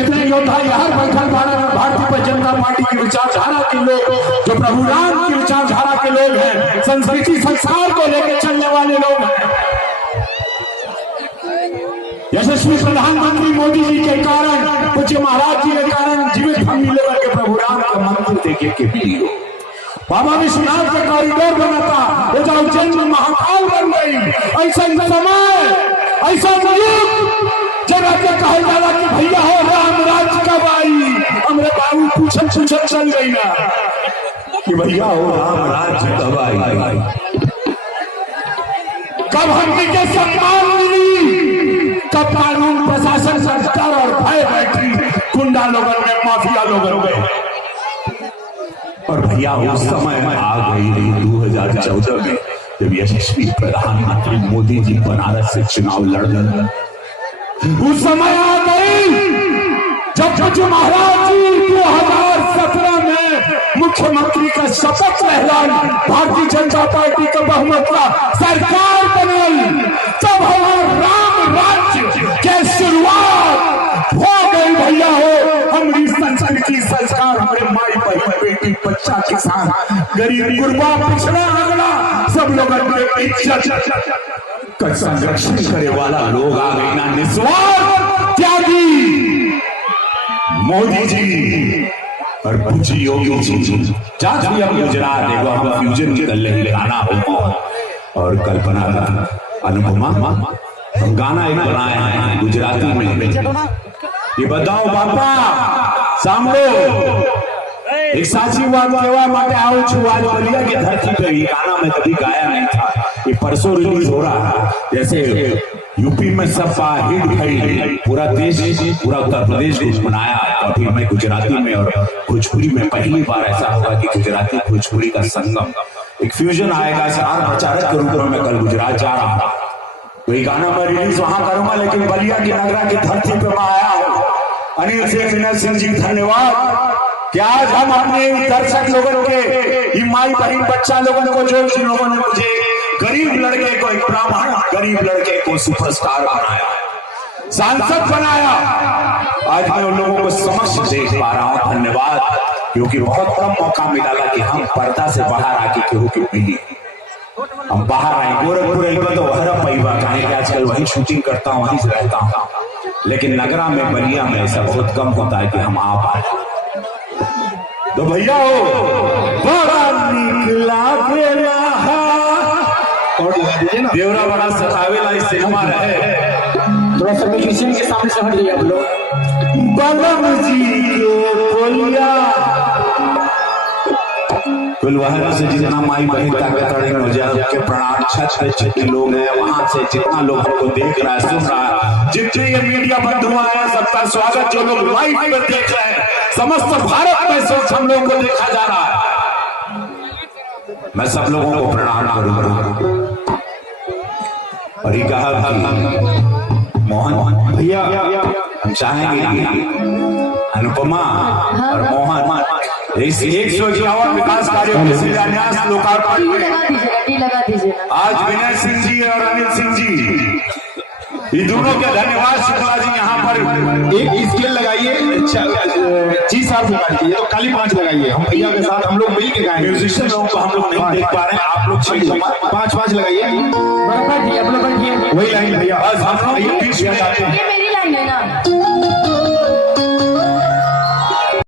जितने योद्धा यहाँ बैठल भारतीय जनता पार्टी की विचारधारा के लोग, जो प्रभु राम की विचारधारा के लोग हैं, संस्कृति संस्कार को लेकर चलने वाले लोग हैं, यशस्वी प्रधानमंत्री मोदी जी के कारण, पूज्य महाराज जी के कारण जीवित हम मिले के प्रभु राम का मंदिर देखे के वीडियो, बाबा विश्वनाथ का कॉरिडोर बनाता, वो जो जन्म महाकाल बन गई। ऐसा समय, ऐसा युग जरा के कहे जाला कि भैया हो राम राज्य कब आई, हमरे बाबू पूछन चल गई ना कि भैया हो राम राज्य कब आई, कब हमने के सम्मान मिली, कब कानून प्रशासन सरकार और भय बैठी गुंडा लोगों में, माफिया लोगों में। और भैया उस समय आ गई 2014 में जब यशस्वी प्रधानमंत्री मोदी जी बनारस से चुनाव लड़ रहे, उस समय आ गई जब पूज्य महाराज जी 2017 में मुख्यमंत्री का शपथ लेहलन, भारतीय जनता पार्टी का बहुमत का सरकार बनल, तब हमारा राम राज्य के शुरुआत हो गई। भैया हो हमारी संस्कृति संस्कार, हमारे माई बहन बेटी बच्चा किसान गरीब गुरबा पिछड़ा अगला सब लोग इज्जत का संरक्षण करे वाला लोग आ गए ना, निस्वार्थ त्यागी मोदी जी और पूज्य योगी जी। जात भी अब गुजरात एगो हम फ्यूजन निकल रही गाना हो और कल्पना अनुपमा, हम गाना एक बनाए हैं गुजराती में। ये बताओ बापा सामरो एक साची बात कहवा माटे आओ छु आज बलिया की धरती पे। ये गाना मैं कभी गाया नहीं था, ये परसों रिलीज हो रहा है। जैसे यूपी में सब हिट भई, पूरा देश पूरा उत्तर प्रदेश कुछ बनाया, अभी मैं गुजराती में और भोजपुरी में पहली बार ऐसा होगा कि गुजराती भोजपुरी का संगम एक फ्यूजन आएगा। सारा प्रचारक के रूप में मैं कल गुजरात जा रहा हूँ, तो ये गाना मैं रिलीज वहां करूंगा, लेकिन बलिया की नगरा की धरती पे मैं आया हूँ। अनिल सिंह जी धन्यवाद कि आज हम अपने दर्शक लोगों के, माई बहन बच्चा लोगों को, जो जिन लोगों ने मुझे गरीब लड़के को, एक ब्राह्मण गरीब लड़के को सुपरस्टार बनाया, सांसद बनाया, आज मैं उन लोगों को समझ देख पा रहा हूँ। धन्यवाद, क्योंकि बहुत कम मौका मिला कि हम पर्दा से बाहर आके केहू के मिली, हम बाहर आए। गोरखपुर तो हर पैबा कहें कि आजकल वही शूटिंग करता हूँ, वहीं से रहता हूँ, लेकिन नगरा में बलिया में ऐसा बहुत कम होता है कि हम आ पाए। तो भैया हो बड़ा निकला बेला और देवरा बड़ा सतावेला इस सिनेमा रहे, थोड़ा सा म्यूजिशियन के सामने से हट जाइए आप लोग। बलम जी के बोलिया कुलवाहन से जितना माई बहन ताकत हो जाए के प्रणाम। छत पे जितने लोग हैं, वहां से जितना लोग हमको देख रहा है, सुन रहा है, जितने ये मीडिया बंधु हैं, सबका स्वागत। जो लोग लाइव में देख रहे हैं, समस्त भारत में सोच हम लोगों को देखा जा रहा है, मैं सब लोगों को प्रणाम करूंगा। और ये कहा मोहन भैया, हम चाहेंगे अनुपमा और मोहन इस 151 विकास कार्यों के शिलान्यास लोकार्पण आज विनय सिंह जी और अनिल सिंह जी, ये दोनों के धन्यवाद। शुक्ला जी यहाँ पर एक स्केल लगाइए, जी साहब लगाइए, तो खाली 5 लगाइए। हम भैया के साथ हम लोग मिल के गाएंगे। म्यूजिशियन लोगों को हम लोग नहीं देख पा रहे हैं, आप लोग 5 लगाइए, वही लाइन भैया। हम लोग बीच में जाते हैं।